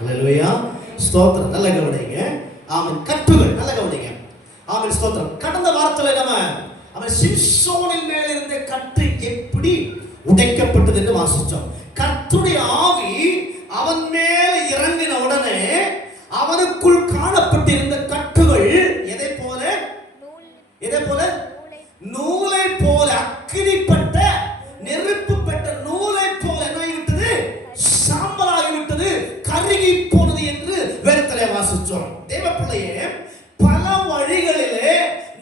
அல்லேலூயா, ஸ்தோத்திரம். நல்ல கவனிங்க. ஆமென். கட்டுகள் நல்ல கவனிங்க. ஆமென், ஸ்தோத்திரம். கடந்த வாரத்துல நம்ம அவன் சிம்சோனின் மேல இருந்த கட்டு எப்படி உடைக்கப்பட்டது என்று வாசிச்சோம். கர்த்தருடைய ஆவி அவன் மேல இறங்கின உடனே அவனுக்குள் காணப்பட்டிருந்த கட்டுகள் எதை போல நூலை போல, அக்கினிப்பட்ட நெருப்பு பெற்ற நூலை போல என்ன ஆகிவிட்டது? சாம்பலாகிவிட்டது, கருகி போனது என்று வேதத்திலே வாசிச்சோம். தேவ பிள்ளையே, பல வழிகளிலே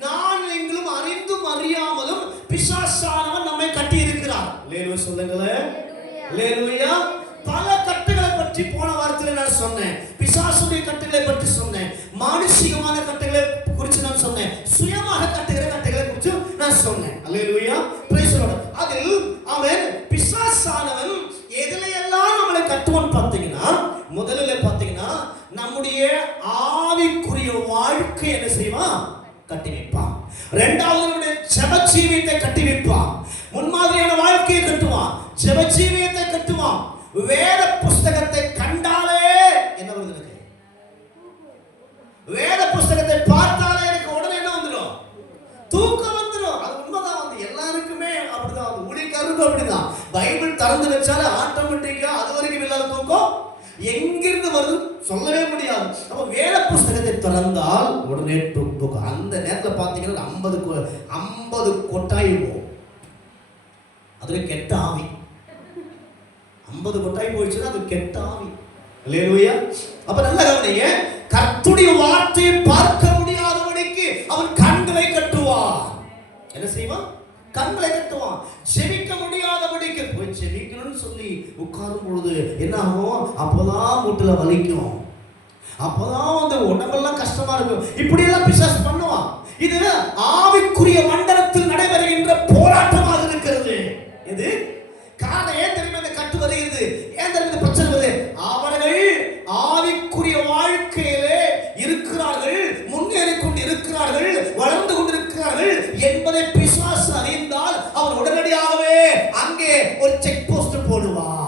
நான் நீங்களும் அறிந்தும் அறியாமலும் பிசாசானவன் நம்மை கட்டி இருக்கிறார். அல்லேலூயா சொல்லுங்களேன். அல்லேலூயா. பல கட்டுகளை பற்றி போன வாரத்தில் நான் சொன்னேன். பிசாசுடைய கட்டுகளை பற்றி சொன்னேன். மானுஷிகமான கட்டுகளை குறித்து நான் சொன்னேன். சுயமாக கட்டுகளை குறித்து நான் சொன்னேன். அல்லேலூயா, பிரைஸ் தி லார்ட். அதில் அவன் பிசாசானவன் எதிலெல்லாம் நம்மளை கட்டுவான் பார்த்தீங்கன்னா, முதல்ல பார்த்தீங்கன்னா நம்முடைய ஆவிக்குரிய வாழ்க்கை என்ன செய்வான்? கட்டி வைப்பான். இரண்டாவது நம்முடைய ஜெப ஜீவியத்தை கட்டி வைப்பான். முன்மாதிரியான வாழ்க்கையை கட்டுவான், ஜெப ஜீவியத்தை கட்டுவான். வேத புஸ்தகத்தை கண்டாலே என்ன வருது? எனக்கு வேத புஸ்தகத்தை பார்த்தாலே எனக்கு உடனே என்ன வந்துடும்? தூக்கம் வந்துடும். அது உண்மைதான். வந்து எல்லாருக்குமே அப்படிதான். வந்து ஊழியக்காரருக்கும் அப்படிதான். பைபிள் திறந்து வச்சாலே ஆட்டோமேட்டிக்கா அது வரைக்கும் இல்லாத தூக்கம் எங்கிருந்து வருது சொல்லவே முடியாது. அப்ப வேத புஸ்தகத்தை திறந்தால் உடனே தூக்கம். அந்த நேரத்தில் பார்த்தீங்கன்னா 50 கொட்டாய் போகும். அதுல கெட்ட ஆவி 50 கொட்டாய் போயிடுச்சுன்னா அது கெட்ட ஆவி. அல்லேலூயா. அப்ப நல்ல கவனிங்க. கர்த்தருடைய வார்த்தையை பார்க்க முடியாதபடிக்கு அவன் கண்களை கட்டுவான். என்ன செய்வான்? கண்களை கட்டுவான். செவிக்க முடியாதபடிக்கு போய் செவிக்கணும்னு சொல்லி உட்காரும் பொழுது என்ன ஆகும்? அப்பதான் மூட்டுல வலிக்கும், அப்பதான் வந்து உடம்பெல்லாம் கஷ்டமா இருக்கும். இப்படி எல்லாம் பிசாசு பண்ணுவான். இது ஆவிக்குரிய மண்டலத்தில் நடைபெறுகின்ற போராட்டமாக இருக்கிறது. இது காரணம் ஏன் தெரியுமா? இந்த கட்டு வருகிறது. ஏன் தெரியுமா பிரச்சனை வருது? அவர்கள் ஆவிக்குரிய வாழ்க்கையிலே இருக்கிறார்கள், முன்னேறி கொண்டு இருக்கிறார்கள், வளர்ந்து கொண்டிருக்கிறார்கள் என்பதை பிசாசு அறிந்தால் அவர் உடனடியாகவே அங்கே ஒரு செக் போஸ்ட் போடுவான்.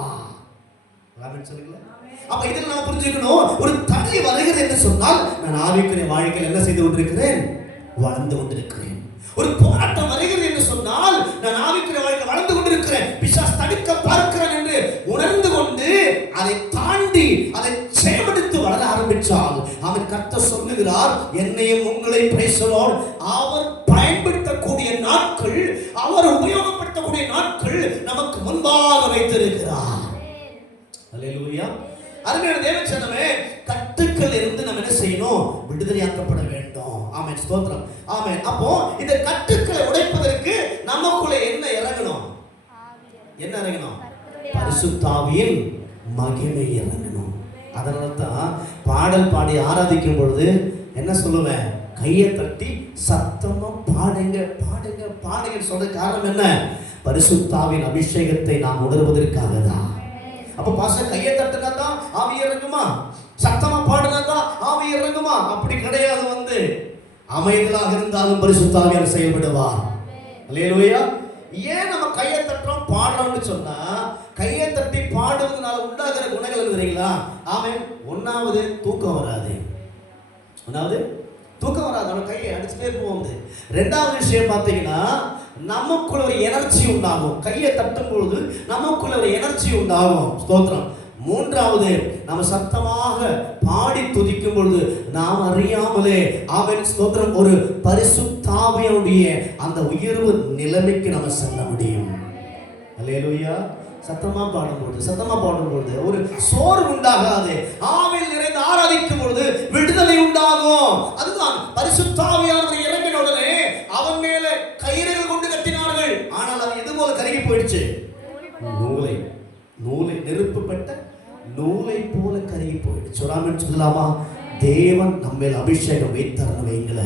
அப்ப இதில் நாம் புரிஞ்சுக்கணும், ஒரு தடை வருகிறது என்று சொன்னால் நான் ஆவிக்குரிய வாழ்க்கையில் என்ன செய்து கொண்டிருக்கிறேன்? வளர்ந்து கொண்டிருக்கிறேன். ஒரு போராட்டம் வருகிறது என்று சொன்னால் நான் ஆவிக்குரிய வாழ்க்கையில் வளர்ந்து கொண்டிருக்கிறேன், பிசாசு தடுக்க பார்க்கிறான் என்று உணர்ந்து கொண்டு அதை தாண்டி அதை செயல்படுத்தி வளர ஆரம்பித்தால் அவன் கர்த்தர் சொல்லுகிறார், என்னையும் உங்களை பிரைஸ் தி லார்ட், அவர் பயன்படுத்தக்கூடிய நாட்கள், அவர் உபயோகப்படுத்தக்கூடிய நாட்கள் நமக்கு முன்பாக வைத்திருக்கிறார். அல்லேலூயா. அருமையான தேவச்சனமே, கட்டுக்கள் இருந்து நம்ம என்ன செய்யணும்? விடுதலையாக்கப்பட வேண்டும். ஆமென், ஸ்தோத்திரம். ஆமென். அப்போ இந்த கட்டுக்களை உடைப்பதற்கு நமக்குள்ள என்ன இறங்கணும்? என்ன இறங்கணும்? பரிசுத்த ஆவியின் மகிமை இறங்கணும். அதனால தான் பாடல் பாடி ஆராதிக்கும் பொழுது என்ன சொல்லுவேன்? கையை தட்டி சத்தமா பாடுங்க பாடுங்க பாடுங்க சொல்ற காரணம் என்ன? பரிசுத்த ஆவியின் அபிஷேகத்தை நாம் உணர்வதற்காக தான். அப்ப பாஸ்டர் கையை தட்டினா தான் ஆவி இறங்குமா? சத்தமா பாடினா தான் ஆவி இறங்குமா? அப்படி கிடையாது. வந்து அமைதலாக இருந்தாலும் பரிசுத்த ஆவியானவர் செயல்படுவார். அல்லேலூயா. ஏன் நம்ம கையை தட்டுறோம் பாடுறோம்னு சொன்னா, கையை தட்டி பாடுவதனால உண்டாகிற குணங்கள் தெரியுங்களா? ஆமென். ஒன்னாவது தூக்கம் வராது. நம்ம கையை அடிச்சுட்டே போகுது. ரெண்டாவது விஷயம் பார்த்தீங்கன்னா, நமக்குள்ள ஒரு எனர்ஜி உண்டாகும். கையை தட்டும் பொழுது நமக்குள்ள ஒரு எனர்ஜி உண்டாகும். ஸ்தோத்திரம். மூன்றாவது, நம்ம சத்தமாக பாடி துதிக்கும் பொழுது நாம் அறியாமலே அவன் ஸ்தோத்திரம் ஒரு பரிசுத்த ஆவியுடைய அந்த உயர்வு நிலைமைக்கு நம்ம செல்ல முடியும். அல்லேலூயா. சத்தமா பாடும்பொழுது ஒரு சோர்வு உண்டாகாது. ஆவியில் நிறைந்து ஆராதிக்கும் பொழுது விடுதலை உண்டாகும். அதுதான் பரிசுத்த ஆவியானவர் இறங்கின உடனே அவன் மேல கயிறுகள் கொண்டு கட்டினார்கள். ஆனால் அது எது போல கருகி போயிடுச்சு? நூலை நெருப்பு பெற்ற நூலை போல கருகி போயிடுச்சு. சொல்லலாமா? தேவன் நம்ம அபிஷேகம் வைத்தார் வைங்கள,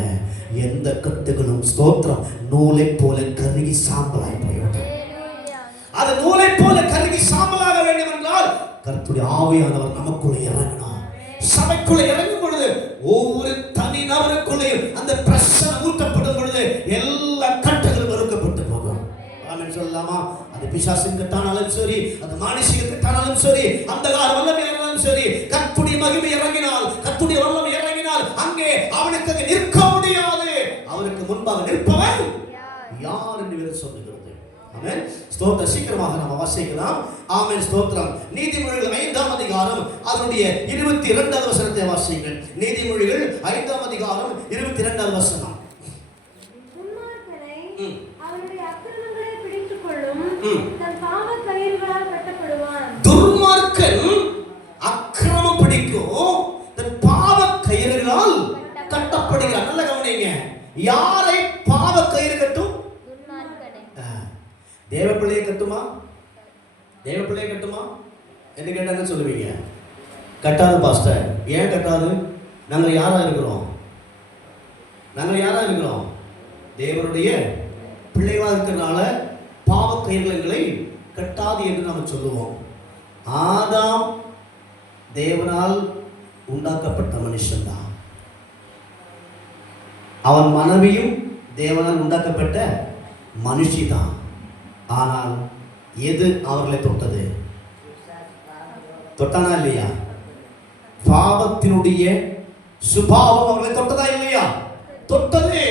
எந்த கட்டுகளும் ஸ்தோத்திரம் நூலை போல கருகி சாம்பலாய் போய்விடும். அது நூலை போல கருகி சாம்பலாக வேண்டும் என்றால் கர்த்தருடைய ஆவியானவர் நமக்குள்ள இறங்கணும். சபைக்குள்ள இறங்கும் பொழுது ஒவ்வொரு தனி நபருக்குள்ளேயும் அந்த பிரசன்னம் ஊற்றப்படும் பொழுது எல்லா கட்டுகளும் நொறுக்கப்பட்டு போகும். ஆமென் சொல்லலாமா? அது பிசாசின் கட்டானாலும் சரி, அது மானுஷிக கட்டானாலும் சரி, அந்த வல்லமையானாலும் சரி, கர்த்தருடைய அவருக்கு நிற்க முடியாது. அவருக்கு முன்பாக நிற்பவன் யார் என்று வேதம் சொல்லுகிறது. ஆமென். ஸ்தோத்திரம். சீக்கிரமாக நாம் வாசிக்கலாம். ஆமென். ஸ்தோத்திரம். நீதிமொழிகள் 5ஆம் அதிகாரம் அதனுடைய 22வது வசனத்தை வாசியுங்கள். நீதிமொழிகள் 5ஆம் அதிகாரம் 22வது வசனம். துன்மார்க்கன் அக்கிரமம் பிடிக்கும், தன் பாவ கயிறுகளால் கட்டப்படுகிறான். நல்ல கவனிங்க. யாரை பாவ கயிறு கட்டும்? தேவ பிள்ளையை கட்டுமா? தேவ பிள்ளையை கட்டுமா என்று கேட்டாங்க சொல்லுவீங்க. கட்டாது பாஸ்டர். ஏன் கட்டாது? நாங்கள் யாரா இருக்கிறோம்? நாங்கள் யாரா இருக்கிறோம்? தேவனுடைய பிள்ளைகளா இருக்கிறனால பாவ கயிறுகளை கட்டாது என்று நாம் சொல்லுவோம். ஆதாம் தேவனால் உண்டாக்கப்பட்ட மனுஷன் தான். அவன் மனைவியும் தேவனால் உண்டாக்கப்பட்ட மனுஷி தான். ஆனால் எது அவர்களை தொட்டது? தொட்டானா இல்லையா? பாவத்தினுடைய சுபாவம் அவர்களை தொட்டதா இல்லையா? தொட்டது.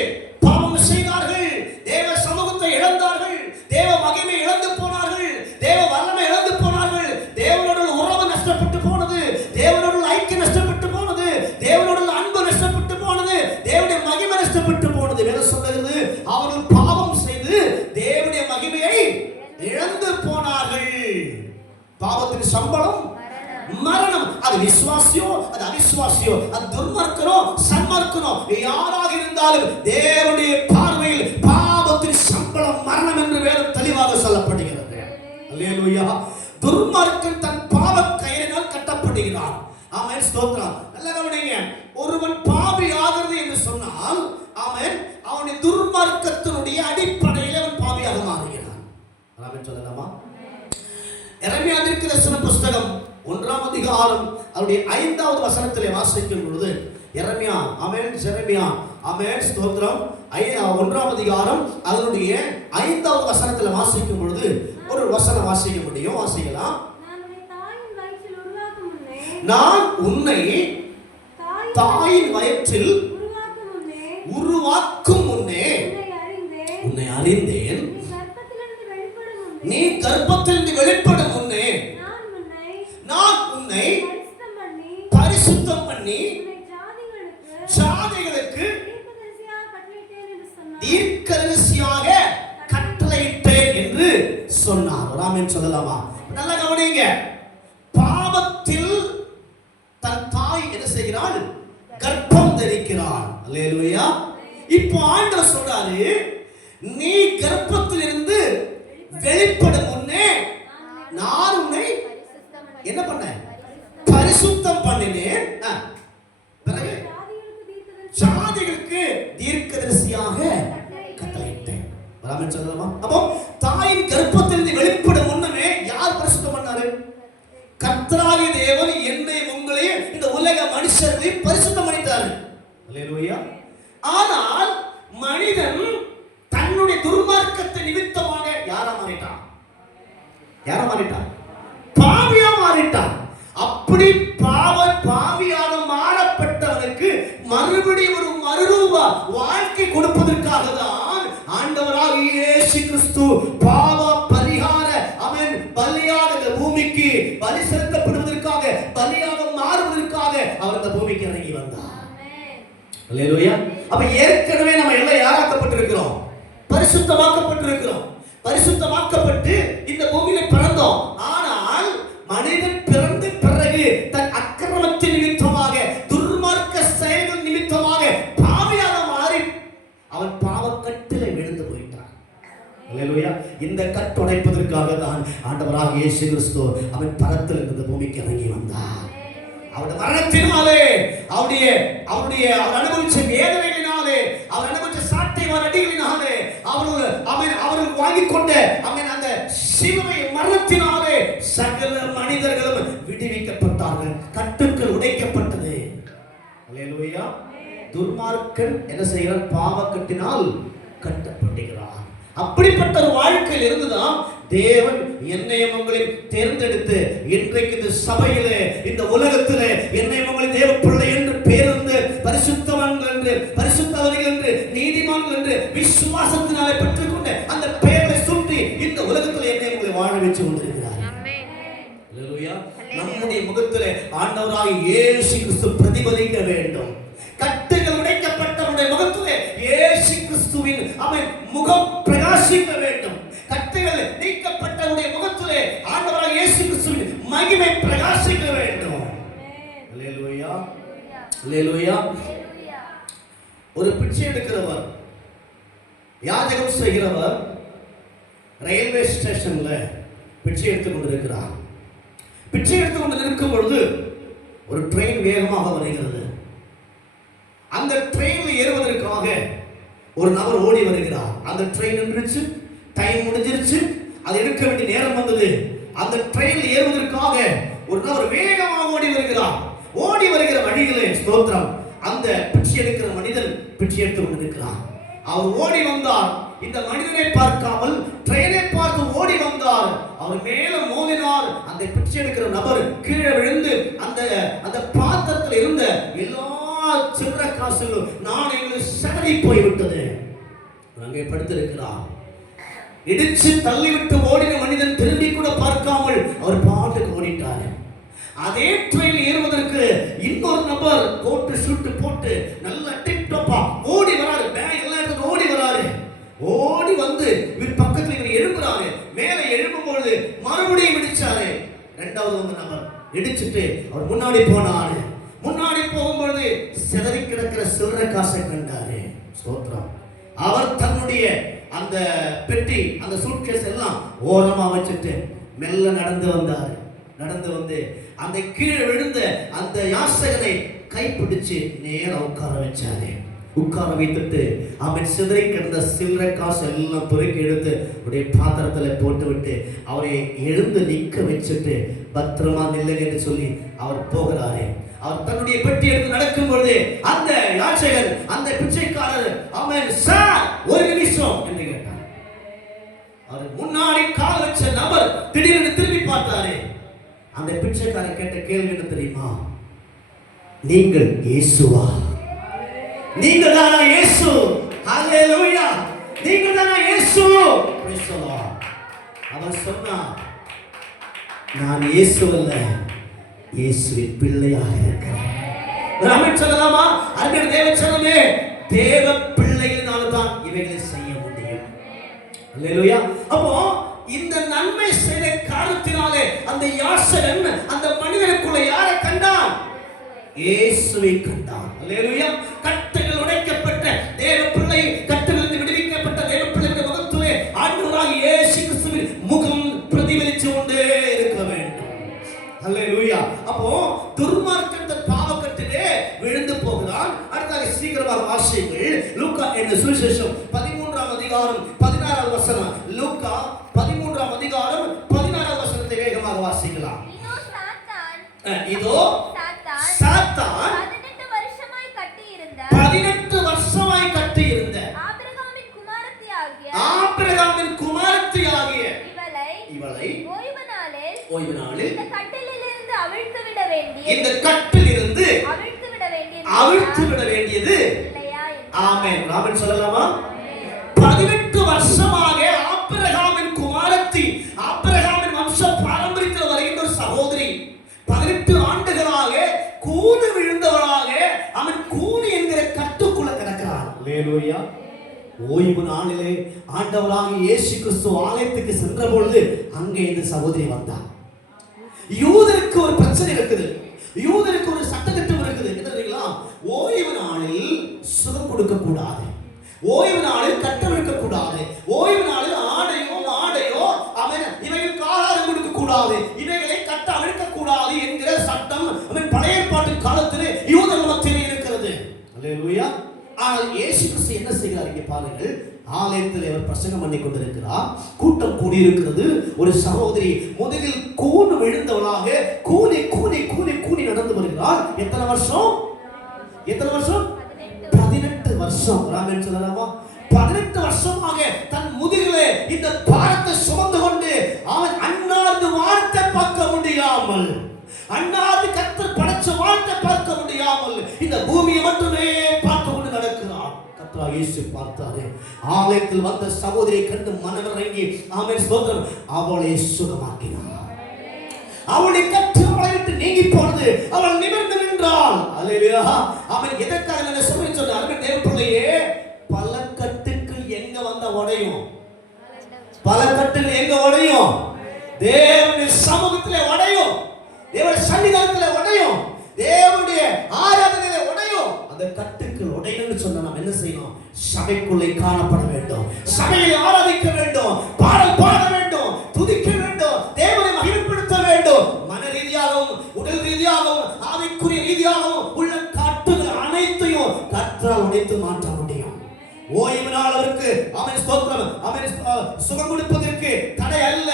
பாவம் செய்தார்கள், தேவ சமூகத்தை இழந்தார்கள், தேவ மகிமை இழந்து போனார்கள், தேவ வல்லமை இழந்து போனார்கள், தேவனோடு உறவு நஷ்டப்பட்டு போனது, தேவனோடு ஐக்கியம் நஷ்டப்பட்டு போனது, தேவனோடு அன்பு நஷ்டப்பட்டு போனது, தேவனுடைய மகிமை நஷ்டப்பட்டு போனது. வேதம் சொல்லுகிறது, அவர்கள் பாவம் செய்து தேவனுடைய மகிமையை இழந்து போனார்கள். பாவத்தின் சம்பளம் மரணம். அது விசுவாசியோ அது அவிசுவாசியோ, அது துன்மார்க்கனோ சன்மார்க்கனோ, யாராக இருந்தாலும் தேவனுடைய பார்வையில் பாவத்தின் சம்பளம் மரணம் என்று வேதம் தெளிவாக சொல்லப்படுகிறது. அல்லேலூயா. துன்மார்க்கன் தன் பாவ கயிறினால் கட்டப்படுகிறான். ஆமென். ஸ்தோத்திரம். நல்ல கவனிங்க. ஒருவன் பாவி ஆகிறது என்று சொன்னால், ஆமென், அவனுடைய துன்மார்க்கத்தினுடைய அடிப்படையில் அவன் பாவியாக மாறுகிறான். ஆமென் சொல்லலாமா? எரேமியா தீர்க்கதரிசன புத்தகம் 1ஆம் அதிகாரம் அவருடைய 5வது வசனத்திலே வாசிக்கும் பொழுது, எரேமியா, ஆமென், எரேமியா, ஆமென், ஸ்தோத்திரம், 1ஆம் அதிகாரம் அதனுடைய 5வது வசனத்திலே வாசிக்கும் பொழுது ஒரு வசனம் வாசிக்க முடியும். வாசிக்கலாம். நான் உன்னை தாயின் வயிற்றில் உருவாக்கும் முன்னே உன்னை அறிந்தேன், நீ கர்ப்பத்திலிருந்து வெளிப்படும் முன்னே நான் உன்னை பரிசுத்தம் பண்ணி ஜாதிகளுக்கு தீர்க்கதரிசியாக கட்டளையிட்டேன் என்று சொன்னார். ஆமென் சொல்லலாமா? நல்ல கவனிங்க. பாவத்தில் தன் தாய் என்ன செய்கிறாள்? கர்ப்பம் தரிக்கிறாள். அல்லேலூயா. இப்போ ஆண்டவர் சொல்றாரு, நீ கர்ப்பத்திலிருந்து வெளிப்படும் முன்னே நான் உன்னை என்ன பண்ண? பரிசுத்தம் பண்ணினேன். பிறகு ஜாதிகளுக்கு தீர்க்கதரிசியாக கட்டளையிட்டேன். ஆமென் சொல்லலாமா? அப்போ தாயின் கர்ப்பத்திலிருந்து வெளிப்படும் முன்னமே யார் பரிசுத்தம் பண்ணாரு? கர்த்தராகிய தேவன் என்னை உங்களையும் இந்த உலக மனுஷர்களையும் பரிசுத்தம் பண்ணிட்டாரு. அல்லேலூயா. ஆனால் மனிதன் தன்னுடைய துர்மார்க்கத்தை நிமித்தமாக யாரா மாறிட்டான்? யாரா மாறிட்டான்? பாவியா மாறிட்டான். அப்படி பாவியாக மாறப்பட்டவனுக்கு மறுபடியும் ஒரு மறுரூப வாழ்க்கை கொடுப்பதற்காக தான் ஆண்டவராகிய இயேசு கிறிஸ்து பாவ பரிகார ஆமென் பலியாக இந்த பூமிக்கு பலி செலுத்தப்படுவதற்காக, பலியாக மாறுவதற்காக அவர் இந்த பூமிக்கு இறங்கி வந்தார். அல்லேலூயா. அப்ப ஏற்கனவே நம்ம எல்லாம் யாராக்கப்பட்டிருக்கிறோம்? பரிசுத்தமாக்கப்பட்டிருக்கிறோம். பரிசுத்தமாக்கப்பட்டு இந்த பூமியில பிறந்தோம். ஆனால் மனிதன் பிறந்த பிறகு தன் அக்கிரமத்தின் நிமித்தமாக, துர்மார்க்க செயல்கள் நிமித்தமாக பாவியாக மாறி அவன் பாவக்கட்டிலே விழுந்து போயிட்டான். அல்லேலூயா. இந்த கட்டுடைப்பதற்காக தான் ஆண்டவராகிய இயேசு கிறிஸ்து அவன் பரத்தில் இந்த பூமிக்கு இறங்கி வந்தார். அவருடைய மரணத்தினாலே, அவருடைய அவர் அனுபவிச்ச வேதனைகளினாலே, அவர் அனுபவிச்ச சாட்டை அடிகளினாலே, அவர்கள் வாங்கிக் கொண்ட அந்த சிலுவை மரணத்தினாலே சகல மனிதர்களும் விடுவிக்கப்பட்டார்கள். கட்டுக்கள் உடைக்கப்பட்டது. அல்லேலூயா. துர்மார்க்கன் என்ன செய்கிறான்? பாவக்கட்டினால் கட்டப்படுகிறான். அப்படிப்பட்ட ஒரு வாழ்க்கையில் இருந்துதான் தேவன் என்னையும் உங்களையும் தேர்ந்தெடுத்து இன்றைக்கு இந்த சபையிலே, இந்த உலகத்திலே என்னையும் உங்களை தேவ பிள்ளை என்று பேருந்து பரிசுத்தவான்கள் என்று ஆண்டவராகிய இயேசு கிறிஸ்து பிரதிபலிக்க வேண்டும். கட்டுகள் உடைக்கப்பட்டவருடைய முகத்திலே இயேசு கிறிஸ்துவின் அவன் முகம் பிரகாசிக்க வேண்டும். கட்டுகள் நீக்கப்பட்டவருடைய முகத்திலே ஆண்டவராகிய இயேசு கிறிஸ்துவின் மகிமை பிரகாசிக்க வேண்டும். அல்லேலூயா, அல்லேலூயா. ஒரு பிச்சை எடுக்கிறவர், யாஜகம் செய்கிறவர் ரயில்வே ஸ்டேஷன்ல பிச்சை எடுத்துக் கொண்டிருக்கிறார். பிச்சை எடுத்துக் கொண்டு இருக்கும் பொழுது ஒரு ட்ரெயின் வேகமாக வருகிறது. அந்த ட்ரெயினில் ஏறுவதற்காக ஒரு நபர் ஓடி வருகிறார். அந்த ட்ரெயின் நின்றுச்சு, டைம் முடிஞ்சிருச்சு, அது எடுக்க வேண்டிய நேரம் வந்தது. அந்த ட்ரெயினில் ஏறுவதற்காக ஒரு நபர் வேகமாக ஓடி வருகிறார். ஓடி வருகிற வழியிலே ஸ்தோத்திரம், அந்த பிச்சை எடுக்கிற மனிதன் பிச்சை எடுத்துக் கொண்டிருக்கிறார். அவர் ஓடி வந்தார். இந்த மனிதனை பார்க்காமல் ட்ரெயினை பார்த்து ஓடி வந்தார். அவர் மேல மோதினார். அந்த பிச்சை எடுக்கிற நபர் கீழே விழுந்து அந்த பாத்திரத்தில் இருந்த எல்லா சில்லறை காசுகளும் நாணயங்களும் சிதறி போய்விட்டது. அங்கே படுத்திருக்கிறார். இடிச்சு தள்ளிவிட்டு ஓடின மனிதன் திரும்பி கூட பார்க்காமல் அவர் பாட்டுக்கு ஓடிட்டார். அதே ட்ரெயின் ஏறுவதற்கு இன்னொரு நபர் கோட்டு ஷூட் போட்டு நல்ல டிப்டாப்பா ஓடி வராரு. பேக் எல்லாம் எடுத்து ஓடி வராரு. ஓடி வந்து இவர் பக்கத்துல இவர் எழும்புறாரு. மேலே எழும்பும் பொழுது மறுபடியும் இடிச்சாரு. இரண்டாவது வந்து நபர் இடிச்சுட்டு அவர் முன்னாடி போனாரு. முன்னாடி போகும்பொழுது சிதறி கிடக்கிற சில்லறை காசை கண்டாரு. ஸ்தோத்திரம். அவர் தன்னுடைய அந்த பெட்டி, அந்த சூட்கேஸ் எல்லாம் ஓரமா வச்சுட்டு மெல்ல நடந்து வந்தாரு. நடந்து வந்து அந்த கீழே விழுந்த அந்த யாசகனை கைப்பிடிச்சு நேரம் உட்கார வச்சாரு. உட்கார வைத்துட்டு அவன் சிதறி கிடந்த சில்லறை காசு எல்லாம் பொறுக்கி எடுத்து உடைய பாத்திரத்துல போட்டு விட்டு அவரை எழுந்து நிற்க வச்சுட்டு பத்திரமா நில்லுங்க என்று சொல்லி அவர் போகிறாரு. அவர் தன்னுடைய பெட்டி எடுத்து நடக்கும் பொழுது அந்த யாசகன், அந்த பிச்சைக்காரர், அவன் சார் ஒரு நிமிஷம் என்று கேட்டார். அவர் முன்னாடி கால் வச்ச நபர் திடீரென்று திரும்பி பார்த்தாரு. அந்த பிச்சைக்காரர் கேட்ட கேள்வி என்ன தெரியுமா? நீங்கள் இயேசுவா? நீங்கள் தானா இயேசு? ஹல்லேலூயா. நீங்கள் தானா இயேசு? Praise the Lord. அவர் சொன்னார், நான் இயேசு அல்ல, இயேசுவின் பிள்ளையாக இருக்கிறேன். ஆமென் சொல்லலாமா? அருமையான தேவ ஜனமே, தேவ பிள்ளையினால் தான் இவைகளை செய்ய முடியும். ஹல்லேலூயா. அப்போ இந்த நன்மை செய்த காரணத்தினாலே அந்த யாசகன் அந்த மனிதனுக்குள்ள யாரை கண்டான்? இயேசுவை கண்டான். அல்லேலூயா. கட்டுகள் உடைக்கப்பட்ட தேவ பிள்ளை, கட்டுகளிலிருந்து விடுவிக்கப்பட்ட தேவ பிள்ளையுடைய முகத்திலே ஆண்டவராகிய இயேசு கிறிஸ்துவின் முகம் பிரதிபலித்து கொண்டே இருக்க வேண்டும். அல்லேலூயா. அப்போ துர்மார்க்கத்தின் பாவக்கட்டிலே விழுந்து போகிறான். அடுத்ததாக சீக்கிரமாக வாசியுங்கள். லூக்கா என்ற சுவிசேஷம் 13ஆம் அதிகாரம் 16வது வசனம். லூக்கா 13ஆம் அதிகாரம் 16வது வசனத்தை வேகமாக வாசிக்கலாம். இதோ சாத்தான் 18 வருஷமாய் கட்டியிருந்த ஆபிரகாமின் குமாரத்தியாகிய இவளை ஓய்வு நாளில் இந்த கட்டிலிருந்து அவிழ்த்து விட வேண்டியது ஆமென். ஆமென் சொல்லலாமா? 18 வருஷமாக ஆபிரகாமின் குமாரத்தி, ஆபிரகாமின் வம்ச பாரம்பரியத்தில் வருகின்ற ஒரு சகோதரி 18 ஆண்டுகளாக கூனி விழுந்தவளாக அவன் கூனி என்கிற கட்டுக்குள்ள கிடக்கிறான். அல்லேலூயா. ஓய்வு நாளிலே ஆண்டவராகிய இயேசு கிறிஸ்து ஆலயத்துக்கு சென்ற பொழுது அங்கே இந்த சகோதரி வந்தார். யூதருக்கு ஒரு பிரச்சனை இருக்குது. யூதருக்கு ஒரு சட்டத்திட்டம் இருக்குது. என்ன தெரியுங்களா? ஓய்வு நாளில் சுகம் கொடுக்க கூடாது, ஓய்வு நாளில் கட்டவிழ்க்க கூடாது, ஓய்வு நாளில் ஆடையோ அவன் இவைகளுக்கு ஆகாரம் கொடுக்க கூடாது, இவைகளை கட்ட அவிழ்க்க கூடாது என்கிற சட்டம் அவன் பழைய ஏற்பாட்டு காலத்திலே யூதர் மத்தியிலே இருக்கிறது. அல்லேலூயா. ஆனால் இயேசு கிறிஸ்து என்ன செய்கிறார்? இங்கே பாருங்கள். ஆலயத்தில் அவர் பிரசங்கம் பண்ணி கொண்டிருக்கிறார். கூட்டம் கூடியிருக்கிறது. ஒரு சகோதரி முதலில் கூனு விழுந்தவளாக கூனி கூனி கூனி கூனி நடந்து வருகிறார். எத்தனை வருஷம்? 18 வருஷம். ராமன் சொல்லலாமா? 18 வருஷமாக தன் முதுகிலே இந்த பாரத்தை சுமந்து கொண்டு அவன் அன்னார்ந்து வாழ்த்தை பார்க்க முடியாமல், அன்னார்ந்து கர்த்தர் படைச்ச வாழ்த்தை பார்க்க முடியாமல் இந்த பூமியை மட்டுமே பார்த்து கொண்டு நடக்கிறான். கர்த்தர் இயேசு பார்த்தாரு. ஆலயத்தில் வந்த சகோதரியை கண்டு மனமிறங்கி ஆமென் ஸ்தோத்திரம் அவளை சுகமாக்கினார். அவளை கற்று அவளை விட்டு நீங்கி போனது. அவள் நிமிர்ந்து நின்றாள். அல்லேலூயா. அவன் எதற்காக நான் சொன்ன அருமை தேவ பிள்ளையே, பல கட்டுக்கள் எங்க வந்த உடையும், பல கட்டுகள் எங்க உடையும், தேவனுடைய சமூகத்திலே உடையும், தேவனுடைய சன்னிதானத்திலே உடையும், தேவனுடைய ஆராதனையிலே உடையும். அந்த கட்டுக்கள் உடையணும்னு சொன்னா நாம் என்ன செய்யணும்? சபைக்குள்ளே காணப்பட வேண்டும், சபையை ஆராதிக்க வேண்டும், பாடல் பாட வேண்டும், துதிக்க வேண்டும், தேவனை மகிமைப்படுத்த வேண்டும். மன ரீதியாகவும் உடல் ரீதியாகவும் ஆவிக்குரிய ரீதியாகவும் உள்ள கட்டுகள் அனைத்தையும் கர்த்தரால் உடைத்து மாற்ற முடியும். ஓய்வு நாள் அவருக்கு அவன் ஸ்தோத்திரம், அவன் சுகம் கொடுப்பதற்கு தடை அல்ல,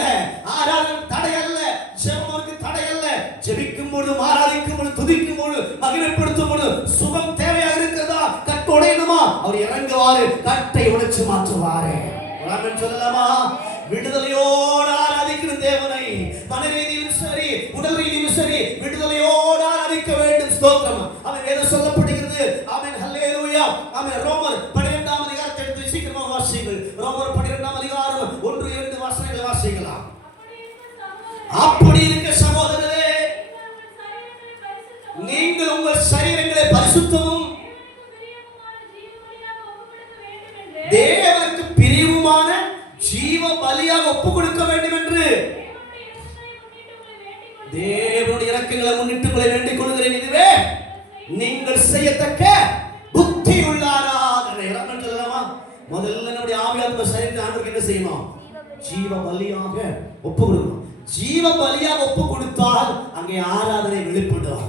ஆராதனை தடை அல்ல, ஜெபம் தடை அல்ல. ஜெபிக்கும் பொழுது, ஆராதிக்கும் பொழுது, துதிக்கும் பொழுது, மகிமைப்படுத்தும் பொழுது சுகம் தேவையாக இருக்கிறதா? கட்டு உடையணுமா? அவர் இறங்குவாரு, கட்டை உடைச்சு மாற்றுவாரு. சொல்லலாமா? விடுதலையோடு ஆராதிக்கிற தேவனை மன ரீதியும் சரி உடல் ரீதியும் சரி விடுதலையோடு ஆராதிக்க வேண்டும். ஸ்தோத்திரம். அவன் வேதம் சொல்லப்படுகிறது. ஆமென், ஹல்லேலூயா. ஆமென். ரோமர் 12ஆம் அதிகாரத்தை எடுத்து சீக்கிரமாக வாசியுங்கள். ரோமர் 12ஆம் அதிகாரம் 1-2 வசனங்களை வாசிக்கலாம். அப்படி இருக்க சகோதரரே, நீங்கள் உங்கள் சரீரங்களை பரிசுத்தமும் தேவனுக்கு பிரியவுமான ஜீவ பலியாக ஒப்பு கொடுக்க வேண்டும் என்று தேவனுடைய இரக்கங்களை முன்னிட்டு உங்களை வேண்டிக் கொள்கிறேன். இதுவே நீங்கள் செய்யத்தக்க புத்தி உள்ள ஆராதனை. சொல்லலாமா? முதல்ல நம்முடைய ஆவியாத்ம சரீரத்தை ஆண்டவருக்கு என்ன செய்யணும்? ஜீவ பலியாக ஒப்பு கொடுக்கணும். ஜீவ பலியாக ஒப்பு கொடுத்தால் அங்கே ஆராதனை வெளிப்படும்.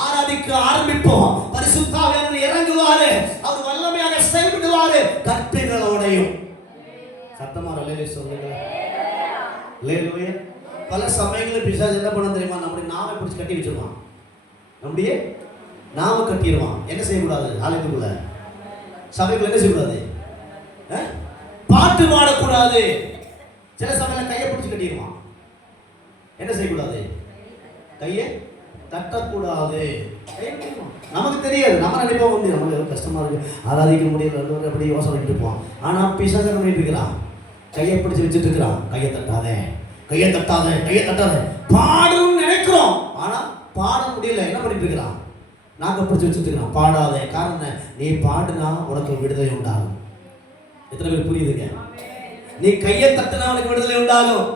ஆராதிக்க ஆரம்பிப்போம். பரிசுத்த ஆவியானவர் இறங்குவாரு, அவர் வல்லமையாக செயல்படுவாரு, கட்டுகளோடையும். சத்தமா அல்லேலூயா சொல்லுங்க. அல்லேலூயா. பல சமயங்களில் பிசாசு என்ன பண்ண தெரியுமா? நம்முடைய நாவை பிடிச்சி கட்டி வச்சிருவான். நம்முடைய நாவை கட்டிடுவான். என்ன செய்யக்கூடாது? ஆலயத்துக்குள்ள சபைக்குள்ள என்ன செய்யக்கூடாது? பாட்டு பாடக்கூடாது. சில சமயம் கையை பிடிச்சி கட்டிடுவான். என்ன செய்யக்கூடாது? கையை தட்டக்கூடாது. நமக்கு தெரியாது, நம்ம நினைப்போம் வந்து நமக்கு கஷ்டமா இருக்கு, ஆராதிக்க முடியல, அப்படி யோசனை பண்ணிட்டு இருப்போம். ஆனா பிசாசு என்ன பண்ணிட்டு இருக்கிறான்? கையை பிடிச்சி வச்சுட்டு இருக்கிறான். கையை தட்டாதே, கையை தட்டாதே, கையை தட்டாதே. பாடணும்னு நினைக்கிறோம், ஆனா பாட முடியல. என்ன பண்ணிட்டு இருக்கிறான்? நாக்க பிடிச்சி வச்சுட்டு இருக்கிறான். பாடாதே. காரணம், நீ பாடுனா உனக்கு விடுதலை உண்டாகும். எத்தனை பேர் புரியுதுங்க? நீ கையை தட்டினா உனக்கு விடுதலை உண்டாகும்.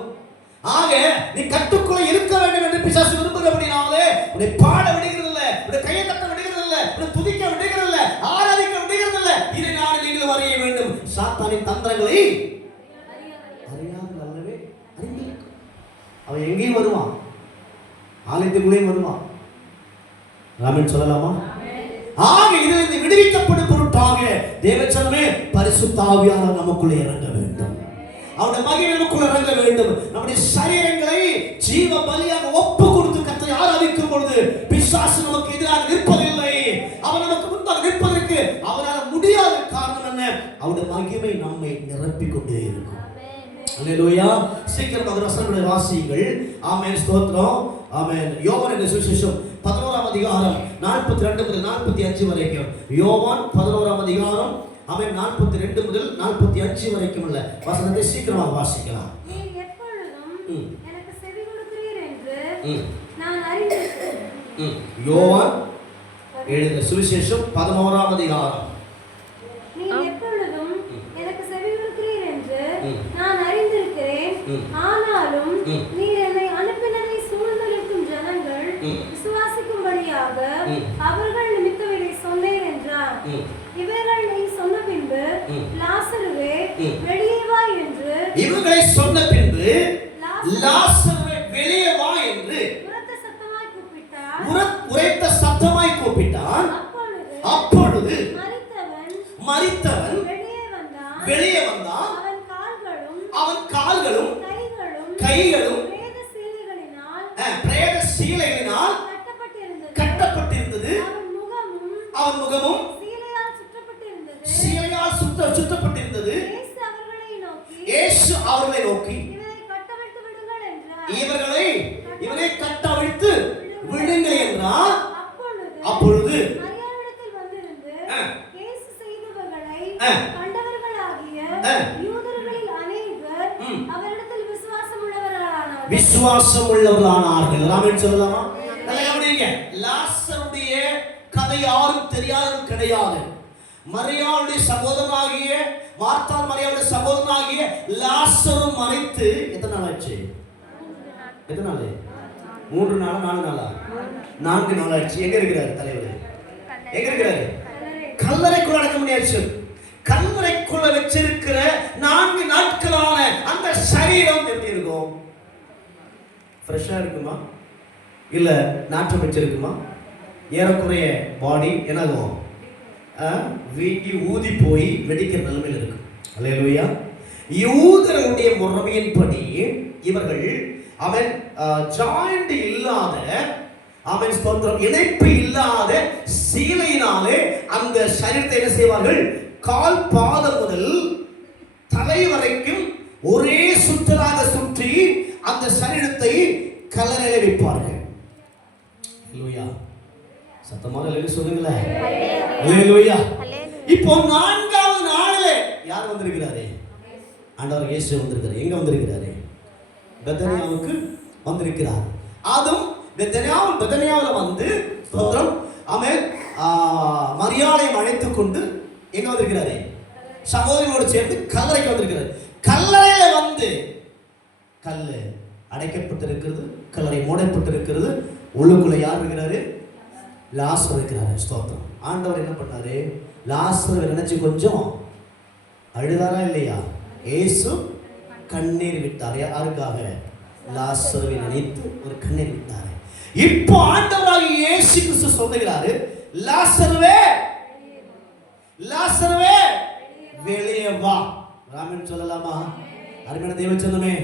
ஆக நீ கட்டுக்குள்ள இருக்க வேண்டும் என்று பிசாசு விரும்புகிற அப்படினாலே உன்னை பாட விடுகிறது இல்ல, உன்னை கையை தட்ட விடுகிறது இல்ல, உன்னை துதிக்க விடுகிறது இல்ல, ஆராதிக்க விடுகிறது இல்ல. இதை நான் நீங்கள் அறிய வேண்டும். சாத்தானின் தந்திரங்களை அறியாமல் அல்லவே அறிந்திருக்கும். அவன் எங்கேயும் வருவான், ஆலயத்துக்குள்ளேயும் வருவான். ஆமென் சொல்லலாமா? ஆக இதிலிருந்து விடுவிக்கப்படும் பொருட்டாக தேவச்சனமே பரிசுத்த ஆவியானவர் நமக்குள்ளே இறங்க வேண்டும். அவருடைய மகிமை நமக்குள்ள இறங்க வேண்டும். நம்முடைய சரீரங்களை ஜீவ பலியாக ஒப்பு கொடுத்து கர்த்தரை ஆராதிக்கும் பொழுது பிசாசு நமக்கு எதிராக நிற்பதில்லை. அவன் நமக்கு முன்பாக நிற்பதற்கு அவரால் முடியாத காரணம் என்ன? அவருடைய மகிமை நம்மை நிரப்பிக் கொண்டே இருக்கும். அல்லேலூயா. சீக்கிரம் அந்த வசனங்களை வாசியுங்கள். ஆமென், ஸ்தோத்திரம். ஆமென். யோவான் என்ற சுவிசேஷம் 11ஆம் அதிகாரம் 42 முதல் 45 வரைக்கும். யோவான் 11ஆம் அதிகாரம் அவன் 42 முதல் 45 வரைக்கும் உள்ள வசனத்தை சீக்கிரமாக வாசிக்கலாம். நீர் எப்பொழுதும் எனக்கு செவி கொடுக்கிறீர் என்று நான் அறிந்திருக்கிறேன். யோவான் எழுதின சுவிசேஷம் 11ஆம் அதிகாரம். நீர் எப்பொழுதும் எனக்கு செவி கொடுக்கிறீர் என்று நான் அறிந்திருக்கிறேன். ஆனாலும் நீர் என்னை அனுப்பினதை சூழ்ந்திருக்கும் ஜனங்கள் விசுவாசிக்கும்படியாக அவர்கள் நிமித்தம் இதை சொன்னேன் என்றார். இவர்கள் நீ சொன்ன பின்பு லாசருவே வெளியே வா என்று இவர்களை சொன்ன பின்பு லாசருவே வெளியே வா என்று உரத்த சத்தமாய் கூப்பிட்டான். அப்பொழுது மரித்தவன் வெளியே வந்தான். அவன் கால்களும் கைகளும் பிரேத சீலைகளினால் கட்டப்பட்டிருந்தது. அவன் முகமும் சீலையால் சுற்றப்பட்டிருந்தது. இயேசு அவர்களை நோக்கி இவனை கட்டவிழ்த்து விடுங்கள் என்றார். அப்பொழுது விசுவாசம் உள்ளவர்களானார்கள். ஆமென் சொல்லலாமா? லாசருடைய கதை யாரும் தெரியாதவர்கள் கிடையாது. மரியாளுடைய சகோதரனாகிய மார்த்தாள் மரியாளுடைய சகோதரனாகிய லாசரும் மரித்து எத்தனை நாள் ஆச்சு? எத்தனை நாள்? 3 நாளா 4 நாளா? 4 நாள் ஆச்சு. எங்க இருக்கிறார் தலைவர்? எங்க இருக்கிறாரு? கல்லறைக்குள்ள அடக்க முடியாச்சு. கல்லறைக்குள்ள வச்சிருக்கிற 4 நாட்களான அந்த சரீரம் எப்படி இருக்கும்? ஃப்ரெஷ்ஷா இருக்குமா இல்ல நாற்றம் வச்சிருக்குமா? ஏறக்குறைய பாடி என்னாகும்? வீங்கி ஊதி போய் வெடிக்கிற நிலைமையில் இருக்கு. அல்லேலூயா. யூதர்களுடைய முறைமையின்படி இவர்கள் அவன் ஜாயிண்ட் இல்லாத, அவன் ஸ்தோத்திரம், இணைப்பு இல்லாத சீலையினாலே அந்த சரீரத்தை என்ன செய்வார்கள்? கால் பாதம் முதல் தலை வரைக்கும் ஒரே சுற்றலாக சுற்றி அந்த சரீரத்தை கல்லறையில வைப்பார்கள். அல்லேலூயா. சத்தமாக அல்லேலூயா சொல்லுங்களேன். அல்லேலூயா. இப்போ 4வது நாளிலே யார் வந்திருக்கிறாரு? ஆண்டவர் இயேசு வந்திருக்கிறார். எங்க வந்திருக்கிறாரு? பெத்தனியாவுக்கு வந்திருக்கிறார். அதுவும் பெத்தனியாவில் வந்து ஸ்தோத்திரம் அவன் மரியாதை அழைத்துக் கொண்டு எங்க வந்திருக்கிறாரு? சகோதரியோடு சேர்ந்து கல்லறைக்கு வந்திருக்கிறார். கல்லறையில வந்து கல்லு அடைக்கப்பட்டிருக்கிறது, கல்லறை மூடப்பட்டிருக்கிறது. உள்ளுக்குள்ள யார் இருக்கிறாரு? லாசர் இருக்கிறாரு. ஸ்தோத்திரம். ஆண்டவர் என்ன பண்ணாரு? லாசர் நினைச்சு கொஞ்சம் அழுதாரா இல்லையா? இயேசு கண்ணீர் விட்டார். யாருக்காக? லாசரை நினைத்து ஒரு கண்ணீர் விட்டார். இப்போ ஆண்டவராகிய இயேசு கிறிஸ்து சொல்லுகிறாரு, லாசருவே லாசருவே வெளியே வா. ராமன் சொல்லலாமா? அருமையான தேவ சொன்னமே,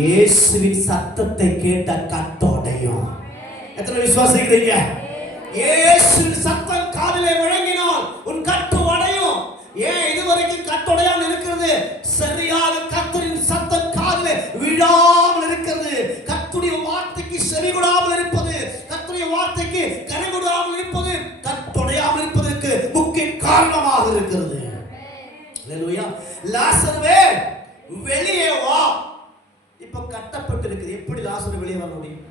இயேசுவின் சத்தத்தை கேட்ட கட்டோடையும். எத்தனை விசுவாசிக்கிறீங்க? இயேசுவின் சத்தம் காதிலே முழங்கினால் உன் கட்டு உடையும். ஏன் இதுவரைக்கும் கட்டுடையாமல் இருக்கிறது? சரியாக கர்த்தரின் சத்தம் காதிலே விழாமல் இருக்கிறது. கர்த்தருடைய வார்த்தைக்கு செவிகொடாமல் இருப்பது, கர்த்தருடைய வார்த்தைக்கு கனகொடாமல் இருப்பது, கட்டுடையாமல் இருப்பதற்கு முக்கிய காரணமாக இருக்கிறது. அல்லேலூயா. லாசருவே வெளியே வா. இப்ப கட்டப்பட்டு இருக்குது. எப்படி லாசரு வெளியே வர முடியும்?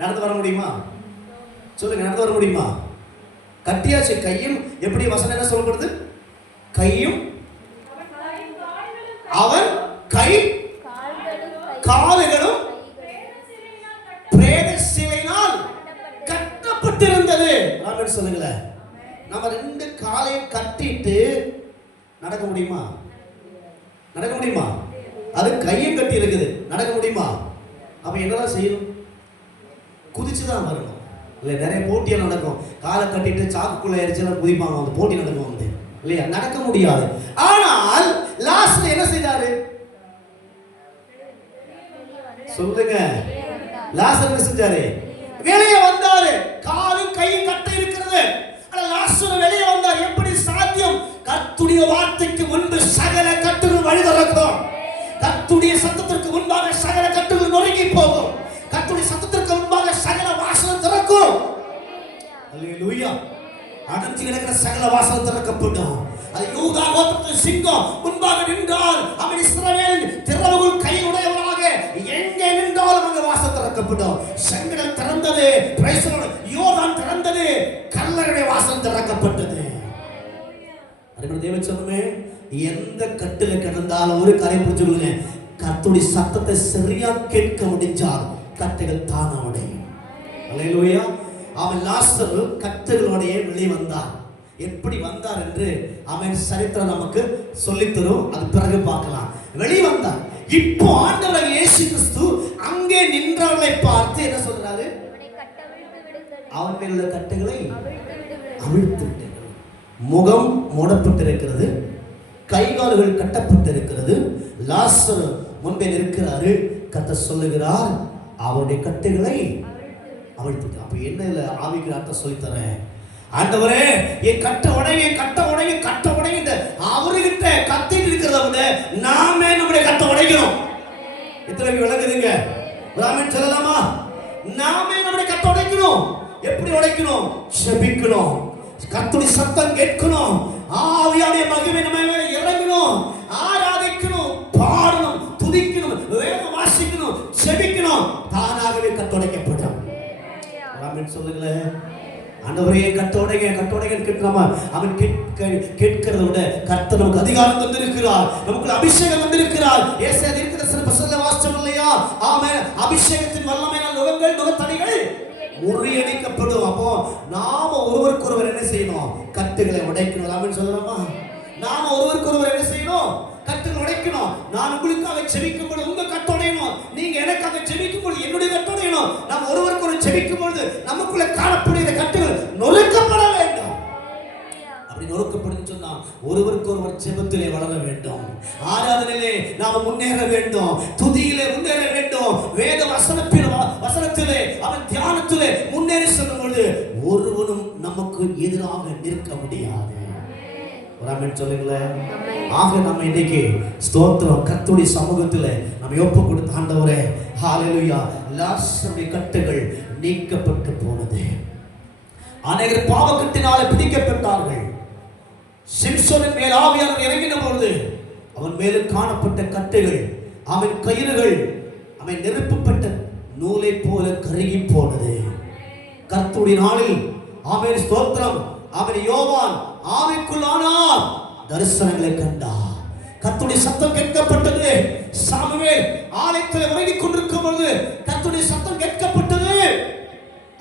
நடந்து வர முடியுமா? சொல்லுங்க, நடந்து வர முடியுமா? கட்டியாச்சு. கையும் எப்படி வசனம் என்ன சொல்லப்படுது? கையும் அவன் கை கால்களும் பிரேத சிலையினால் கட்டப்பட்டிருந்தது. ஆமென் சொல்லுங்களே. நம்ம 2 காலையும் கட்டிட்டு நடக்க முடியுமா? நடக்க முடியுமா? அது கையும் கட்டி இருக்குது. நடக்க முடியுமா? அப்ப என்னதான் செய்யணும்? குதிச்சுதான் வரணும். இல்லை, நிறைய போட்டியாக நடக்கும். காலை கட்டிட்டு சாக்குக்குள்ள எரிச்சலாம் குதிப்பாங்க. அந்த போட்டி நடக்கும் வந்து இல்லையா? நடக்க முடியாது. ஆனால் லாஸ்ட்ல என்ன செய்தாரு? சொல்லுங்க. லாசர் என்ன செஞ்சாரு? வெளியே வந்தாரு. காலும் கையும் கட்ட இருக்கிறது. ஆனா லாசர் வெளியே வந்தார். எப்படி சாத்தியம்? கர்த்தருடைய வார்த்தைக்கு முன்பு சகல கட்டுகள் வழி திறக்கும். கர்த்தருடைய சத்தத்திற்கு முன்பாக சகல கட்டுகள் நொறுங்கி போகும். கர்த்தருடைய சத்தத்திற்கு முன்பாக சகல வாசல் திறக்கும். அல்லேலூயா. அடர்த்தி கிடக்கிற சகல வாசல் திறக்கப்படும். அது யூதா கோத்திரத்தின் சிங்கம் முன்பாக நின்றால் அவன் இஸ்ரவேலின் திறவுகள் கையுடையவனாக எங்கே நின்றாலும் அங்கே வாசல் திறக்கப்படும். செங்கடல் திறந்தது. Praise the Lord. யோர்தான் திறந்தது. கல்லறையுடைய வாசல் திறக்கப்பட்டது. அருமையான தேவ சொன்னமே, எந்த கட்டில கிடந்தாலும் ஒரு கரை புரிஞ்சு கொள்ளுங்க. கர்த்தருடைய சத்தத்தை சரியா கேட்க முடிஞ்சால் கட்டைகள் தானா உடையும். அல்லேலூயா. அவன் லாசரு கட்டுகளோடைய வெளியே வந்தார். எப்படி வந்தார் என்று அவன் சரித்திரம் நமக்கு சொல்லித்தரும். அது பிறகு பார்க்கலாம். வெளியே வந்தார். இப்போ ஆண்டவர் இயேசு கிறிஸ்து அங்கே நின்றவர்களை பார்த்து என்ன சொல்றாரு? அவன் மேல் உள்ள கட்டுகளை அவிழ்த்து விட்டு, முகம் மூடப்பட்டிருக்கிறது, கை கால்கள் கட்டப்பட்டிருக்கிறது. லாசர் முன்பே இருக்கிறாரு. கர்த்தர் சொல்லுகிறார், அவருடைய கட்டுகளை அவிழ்த்து. அப்ப என்ன ஆவிக்குரிய அர்த்தம் சொல்லி தரேன். ஆண்டவரே, என் கட்ட உடைங்க, கட்ட உடைங்க, கட்ட உடைங்க. அவர்கிட்ட கத்திட்டு இருக்கிறத விட நாமே நம்முடைய கட்ட உடைக்கணும். எத்தனை விளங்குதுங்க? ஆமென் சொல்லலாமா? நாமே நம்முடைய கட்ட உடைக்கணும். எப்படி உடைக்கணும்? ஜெபிக்கணும். கர்த்தருடைய சத்தம் கேட்கணும். ஆவியானவருடைய மகிமை நம்ம மேல இறங்கணும். ஆராதிக்கணும், பாடணும், துதிக்கணும், வேதம் வாசிக்கணும், ஜெபிக்கணும். தானாகவே கட்ட உடைக்கப்படும். ஆமென் சொல்லுங்களேன். ஆண்டவரே கட்டோடைங்க கேட்கலாமா? அவன் கேட்கிறத விட கர்த்தர் நமக்கு அதிகாரம் தந்திருக்கிறார், நமக்கு அபிஷேகம் தந்திருக்கிறார். ஏசாயா தீர்க்கதரிசன புத்தகத்துல வாசிச்சோம் இல்லையா? ஆமென். அபிஷேகத்தின் வல்லமையால் நுகங்கள் நுகத்தடிகள் முறியடிக்கப்படும். அப்போ நாம ஒருவருக்கொருவர் என்ன செய்யணும்? கட்டுகளை உடைக்கணும். ஆமென் சொல்லலாமா? நாம ஒருவருக்கொருவர் என்ன செய்யணும்? கட்டுகளை உடைக்கணும். நான் உங்களுக்காக ஜெபிக்கும் பொழுது உங்க கட்டுடையணும், நீங்க எனக்காக ஜெபிக்கும் பொழுது என்னுடைய கட்டுடையணும். நாம் ஒருவருக்கொருவர் ஜெபிக்கும் பொழுது நமக்குள்ள காணப்படுகிற கட்டுகள் நொறுக்கப்பட வேண்டும். அப்படி நொறுக்கப்படும் சொன்னா ஒருவருக்கொருவர் ஜெபத்திலே வளர வேண்டும், ஆராதனையிலே நாம முன்னேற வேண்டும், துதியிலே முன்னேற வேண்டும், வேத வசனத்திலே அவன் தியானத்திலே முன்னேறி செல்லும் பொழுது ஒருவனும் நமக்கு எதிராக நிற்க முடியாது. சொல்லுங்களேன். ஆக நம்ம இன்னைக்கு ஸ்தோத்திரம் கர்த்தருடைய சமூகத்தில் நம்ம ஒப்பு கொடுத்த ஆண்டவரே ஹalleluya, லாசருடைய கட்டுகள் நீக்கப்பட்டு போனது. அநேகர் பாவக்கட்டினாலே பிடிக்கப்பட்டார்கள். சிம்சோனின் மேல் ஆவியானவர் இறங்கின பொழுது அவன் மேல் காணப்பட்ட கட்டுகள், அவன் கயிறுகள், அவன் நெருப்பப்பட்ட நூலை போல கருகி போனது. கர்த்தருடைய நாளில் ஆமென் ஸ்தோத்திரம், அவன் யோவான் ஆவிக்குள்ளானார், தரிசனங்களை கண்டார். கர்த்தருடைய சத்தம் கேட்கப்பட்டது. சாமுவேல் ஆலயத்தில் உறங்கிக் கொண்டிருக்கும் பொழுது கர்த்தருடைய சத்தம் கேட்கப்பட்டது.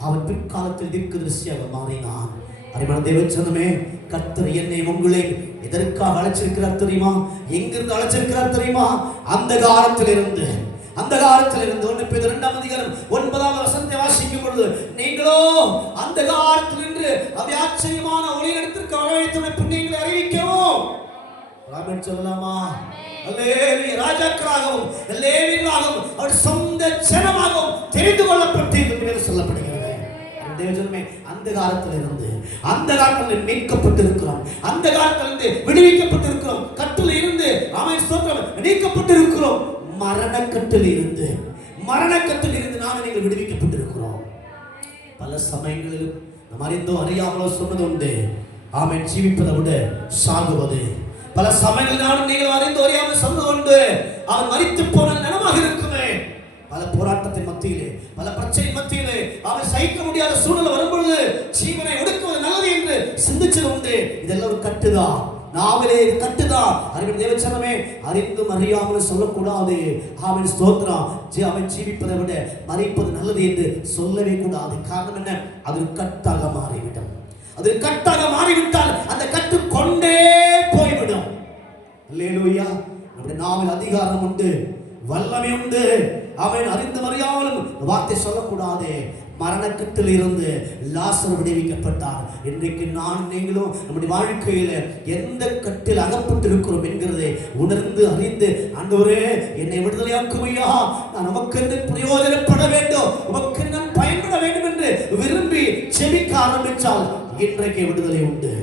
அவன் பிற்காலத்தில் தீர்க்கதரிசியாக மாறினான். அருமையான தேவச்சனமே, கர்த்தர் என்னை உங்களை எதற்காக அழைச்சிருக்கிறார் தெரியுமா? எங்கிருந்து அழைச்சிருக்கிறார் தெரியுமா? அந்த காலத்திலிருந்து 1 பேதுரு 2 அதிகாரம் 9 வசனத்தை வாசிக்கும் பொழுது நீங்களோ அந்த காலத்தில் நின்று அவருடைய ஆச்சரியமான ஒளியிடத்திற்கு அழைத்துள்ள புண்ணியங்களை அறிவிக்கவும். ஆமென் சொல்லலாமா? அல்லேலூயா. ராஜாக்களாகவும் லேவியர்களாகவும் அவர் சொந்த ஜனமாகவும் தெரிந்து கொள்ளப்பட்டீர்கள் என்று சொல்லப்படுகிறது. தேவஜனமே, அந்த காலத்தில் மீட்கப்பட்டிருக்கிறோம், அந்த காலத்திலிருந்து விடுவிக்கப்பட்டிருக்கிறோம், கட்டில் இருந்து ஆமென் ஸ்தோத்திரம் நீக்கப்பட்டிருக்கிறோம். மரணக்கட்டில் இருந்து நாம் நீங்கள் விடுவிக்கப்பட்டிருக்கிறோம். பல சமயங்களிலும் நாம் அறிந்தோ அறியாமலோ சொன்னது உண்டு, ஆமென், ஜீவிப்பதை விட சாகுவது. பல சமயங்களில் நானும் நீங்கள் அறிந்தோ அறியாமல் சொன்னது உண்டு, அவன் மரித்து போன நிலமாக இருக்குமே. பல போராட்டத்தின் மத்தியிலே, பல பிரச்சனை மத்தியிலே அவன் சகிக்க முடியாத சூழ்நிலை வரும்பொழுது ஜீவனை ஒடுக்குவது நல்லது என்று சிந்திச்சது உண்டு. இதெல்லாம் ஒரு கட்டுதான், நாவலே கட்டுதான். அறிவின் தேவச்சனமே, அறிந்தும் அறியாமல் சொல்லக்கூடாது. ஆமென் ஸ்தோத்திரம். அவன் ஜீவிப்பதை விட மரிப்பது நல்லது என்று சொல்லவே கூடாது. காரணம் என்ன? அது கட்டாக மாறிவிடும். அது கட்டாக மாறிவிட்டால் அந்த கட்டு கொண்டே போய்விடும். அல்லேலூயா. நம்முடைய நாவில் அதிகாரம் உண்டு, வல்லமை உண்டு. அவன் அறிந்து அறியாமலும் வார்த்தை சொல்லக்கூடாது. மரணக்கட்டில் இருந்து லாசர் விடுவிக்கப்பட்டார். இன்றைக்கு நான் நீங்களும் நம்முடைய வாழ்க்கையில எந்த கட்டில் அகப்பட்டிருக்கிறோம் என்கிறதை உணர்ந்து அறிந்து, ஆண்டவரே என்னை விடுதலையாக்குமையா, நான் உமக்கு பிரயோஜனப்பட வேண்டும், உமக்கு நான் பயன்பட வேண்டும் என்று விரும்பி செபிக்க ஆரம்பித்தால் இன்றைக்கு விடுதலை உண்டு.